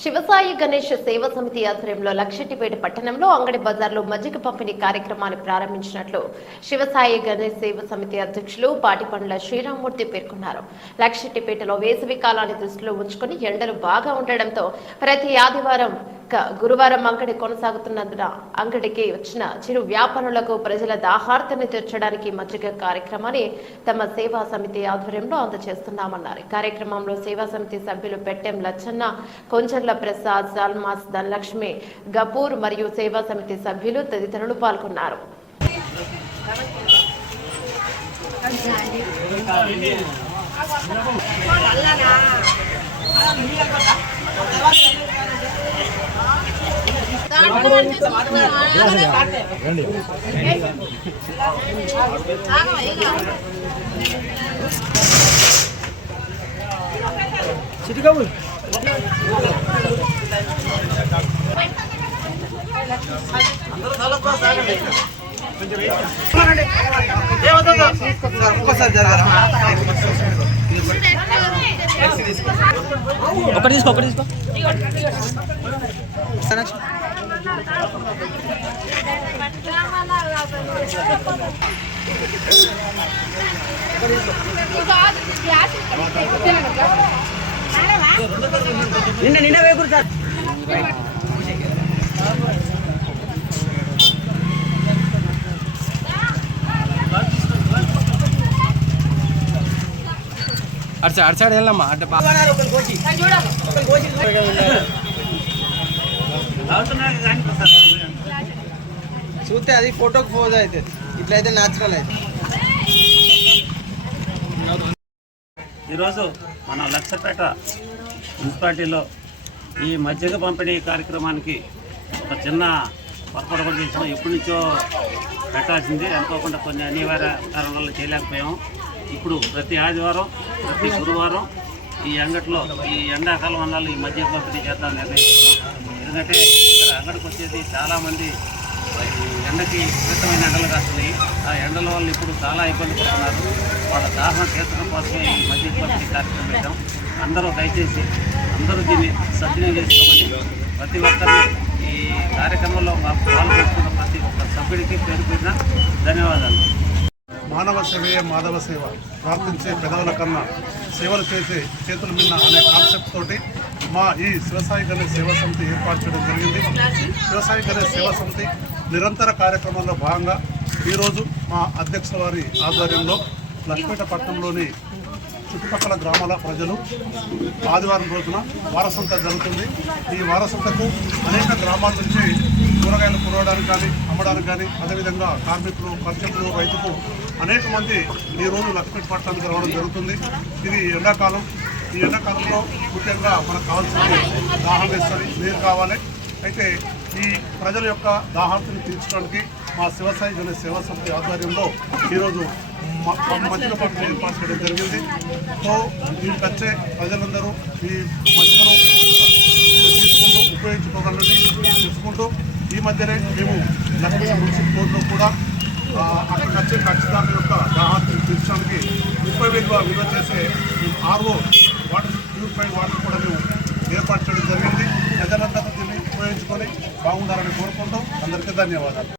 శివసాయి గణేష్ సేవా సమితి ఆధ్వర్యంలో లక్షటిపేట పట్టణంలో అంగడి బజార్లో మజ్జిగ పంపిణీ కార్యక్రమాన్ని ప్రారంభించినట్లు శివసాయి గణేష్ సేవా సమితి అధ్యక్షులు పాటిపండ్ల శ్రీరామ్మూర్తి పేర్కొన్నారు. లక్షటిపేటలో వేసవి కాలాన్ని దృష్టిలో ఉంచుకొని ఎండలు బాగా ఉండడంతో ప్రతి ఆదివారం ఇక గురువారం అంగడి కొనసాగుతున్నందున అంగడికి వచ్చిన చిరు వ్యాపారులకు ప్రజల దాహార్తని తీర్చడానికి మజ్జిగ కార్యక్రమాన్ని తమ సేవా సమితి ఆధ్వర్యంలో అందజేస్తున్నామన్నారు. కార్యక్రమంలో సేవా సమితి సభ్యులు పెట్టెం లచ్చన్న కొంచెర్ల ప్రసాద్ సల్మాస్ ధనలక్ష్మి గపూర్ మరియు సేవా సమితి సభ్యులు తదితరులు పాల్గొన్నారు. జరగరా ఒకటి తీసుకో. ఒకటి తీసుకో నిన్న నిన్న వేకురు సార్. అటు సైడ్ అటు సైడ్ వెళ్ళమ్మా అంటే బా- చూస్తే అది ఫోటోకి ఫోజ్ అవుతుంది ఇట్లయితే న్యాచురల్ అవుతుంది ఈరోజు మన లక్షపేట మున్సిపాలిటీలో ఈ మజ్జిగ పంపిణీ కార్యక్రమానికి ఒక చిన్న పొరపాటు కూడా చేసాం ఎప్పటి నుంచో పెట్టాల్సింది. అనుకోకుండా కొన్ని అనివార్య కారణాలు చేయలేకపోయాము ఇప్పుడు ప్రతి ఆదివారం ప్రతి గురువారం ఈ అంగట్లో ఈ ఎండాకాలం వల్ల ఈ మజ్జిగ పంపిణీ చేద్దాం నిర్ణయించుకున్నాం. ఎందుకంటే ఇక్కడ అంగడికి వచ్చేది చాలామంది ఎండకి విపరీతమైన ఎండలు కాస్తున్నాయి. ఆ ఎండల వల్ల ఇప్పుడు చాలా ఇబ్బంది పడుతున్నారు. వాళ్ళ దాహం తీర్చడం కోసమే ఈ మధ్య పంపిణీ కార్యక్రమం పెట్టాం. అందరూ దయచేసి అందరూ దీన్ని సద్వినియోగం చేసుకోమని ప్రతి ఒక్కరిని ఈ కార్యక్రమంలో మాకు పాల్గొంటున్న ప్రతి ఒక్క సభ్యుడికి పేరు పేరున ధన్యవాదాలు. మానవ సేవయే మాధవ సేవ. ప్రార్థించే పెదవుల కన్నా సేవలు చేసే చేతుల మీద అనే కాన్సెప్ట్ తోటి మా ఈ శివసాయి గణేష్ సేవా సమితి ఏర్పాటు చేయడం జరిగింది. శివసాయి గణేష్ సేవా సమితి నిరంతర కార్యక్రమంలో భాగంగా ఈరోజు మా అధ్యక్షుల వారి ఆధ్వర్యంలో లక్ష్మీట పట్టణంలోని చుట్టుపక్కల గ్రామాల ప్రజలు ఆదివారం రోజున వారసంత జరుగుతుంది. ఈ వారసంతకు అనేక గ్రామాల నుంచి కూరగాయలు కురవడానికి కానీ అమ్మడానికి కానీ అదేవిధంగా కార్మికులు కర్షకులు రైతులు అనేక మంది ఈ రోజు రావడం జరుగుతుంది. ఇది ఎండాకాలం. ఈ ఎండాకాలంలో ముఖ్యంగా మనకు కావాల్సింది దాహం వేస్తుంది నీరు కావాలి. అయితే ఈ ప్రజల యొక్క దాహార్తిని తీర్చడానికి మా శివసాయి గణేష్ సేవా సమితి ఆధ్వర్యంలో ఈరోజు మధ్యలో పంపిణీ ఏర్పాటు చేయడం జరిగింది. సో దీనికి వచ్చే ప్రజలందరూ ఈ మధ్యలో తీసుకుంటూ ఉపయోగించుకోగలని తెలుసుకుంటూ ఈ మధ్యనే మేము లక్ష్మీ మున్సిపల్ కోర్టులో కూడా అక్కడికి వచ్చే ఖచ్చితంగా యొక్క దాహార్తిని తీర్చడానికి ముప్పై వేలు విలువ చేసే ఆర్ఓ వాటర్ ప్యూరిఫైడ్ వాటర్ కూడా మేము ఏర్పాటు చేయడం జరిగింది. ప్రజలందరూ దీన్ని ఉపయోగించుకొని బాగుండాలని కోరుకుంటూ అందరికీ ధన్యవాదాలు.